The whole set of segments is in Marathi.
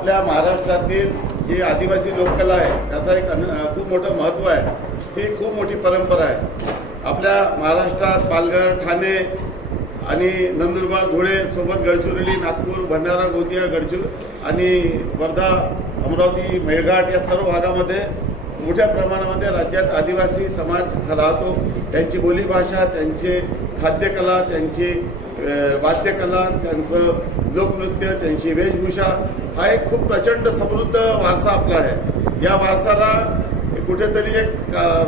आपल्या महाराष्ट्रातील जी आदिवासी लोककला आहे त्याचा एक खूप मोठं महत्त्व आहे. ती खूप मोठी परंपरा आहे. आपल्या महाराष्ट्रात पालघर, ठाणे आणि नंदुरबार, धुळे सोबत गडचिरोली, नागपूर, भंडारा, गोंदिया, आणि वर्धा, अमरावती, मेळघाट या सर्व भागामध्ये मोठ्या प्रमाणामध्ये राज्यात आदिवासी समाज राहतो. त्यांची बोलीभाषा, त्यांचे खाद्यकला, त्यांची वाद्यकला, त्यांचं लोकनृत्य, त्यांची वेशभूषा हा एक खूप प्रचंड समृद्ध वारसा आपला आहे. या वारसाला कुठेतरी एक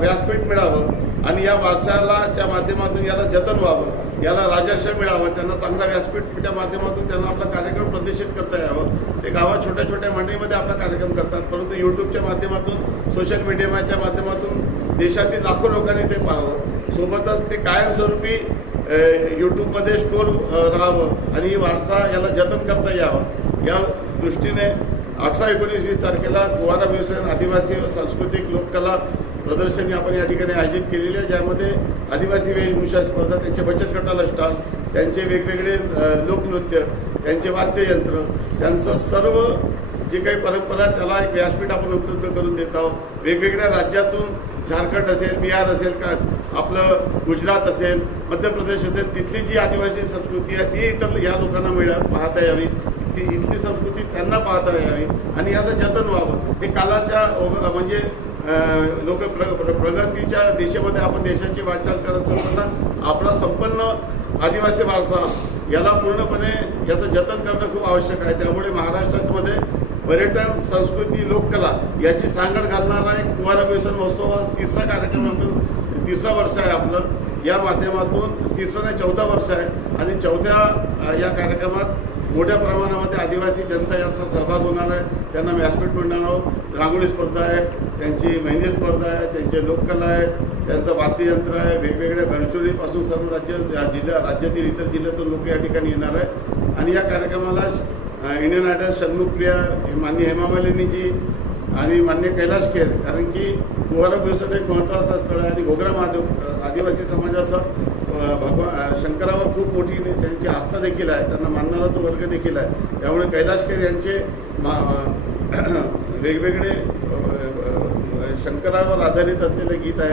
व्यासपीठ मिळावं आणि या वारसाच्या माध्यमातून याला जतन व्हावं, याला राजर्षय मिळावं, त्यांना चांगला व्यासपीठच्या माध्यमातून त्यांना आपला कार्यक्रम प्रदर्शित करता यावं. ते गावात छोट्या छोट्या मंडळीमध्ये आपला कार्यक्रम करतात, परंतु यूट्यूबच्या माध्यमातून, सोशल मीडियाच्या माध्यमातून देशातील लाखो लोकांनी ते पाहावं. सोबतच ते कायमस्वरूपी यूट्यूबमध्ये स्टोर राहावं आणि ही वारसा याला जतन करता यावं. या दृष्टीने 18, 19, 20 तारखेला कुवारा व्यवसाय आदिवासी व सांस्कृतिक लोककला प्रदर्शनी आपण या ठिकाणी आयोजित केलेली आहे, ज्यामध्ये आदिवासी वेशभूषा स्पर्धा, त्यांचे बचत गटाला स्टॉल, त्यांचे वेगवेगळे लोकनृत्य, त्यांचे वाद्ययंत्र, त्यांचं सर्व जे काही परंपरा त्याला एक व्यासपीठ आपण उपलब्ध करून देत आहोत. वेगवेगळ्या राज्यातून झारखंड असेल, बिहार असेल, का आपलं गुजरात असेल, मध्य प्रदेश असेल, तिथली जी आदिवासी संस्कृती आहे ती इतर या लोकांना पाहता यावी, ती इथली संस्कृती त्यांना पाहता यावी आणि याचं जतन व्हावं. हे कालाच्या म्हणजे लोक प्रगतीच्या दिशेमध्ये आपण देशाची वाटचाल करत असताना आपला संपन्न आदिवासी वारसा याला पूर्णपणे याचं जतन करणं खूप आवश्यक आहे. त्यामुळे महाराष्ट्रामध्ये पर्यटन, संस्कृती, लोककला याची सांगड घालणारा एक कुवारा व्यवसाय महोत्सव हा तिसरा कार्यक्रम, आपण 3रं वर्ष आहे आपलं. या माध्यमातून 3रं नाही 14 वर्ष आहे आणि 4थ्या या कार्यक्रमात मोठ्या प्रमाणामध्ये आदिवासी जनता याचा सहभाग होणार आहे. त्यांना व्यासपीठ मिळणार आहोत. रांगोळी स्पर्धा आहे, त्यांची मेहंदी स्पर्धा आहे, त्यांचे लोककला आहे, त्यांचं वाद्ययंत्र आहे. वेगवेगळ्या गडचिरोलीपासून सर्व राज्यातील इतर जिल्ह्यातून लोक या ठिकाणी येणार आहे आणि या कार्यक्रमाला इंडियन आयडल, षण्मुखप्रिया, माननीय हेमा मालिनीजी आणि मान्य कैलाश खेर, कारण की कुवारा व्यवसाय एक महत्त्वाचं स्थळ आहे आणि घोगरा महादेव आदिवासी समाजाचा शंकरावर खूप मोठी त्यांची आस्था देखील आहे, त्यांना मानणारा तो वर्ग देखील आहे. त्यामुळे कैलाश खेर यांचे वेगवेगळे शंकरावर आधारित असलेले गीत आहे.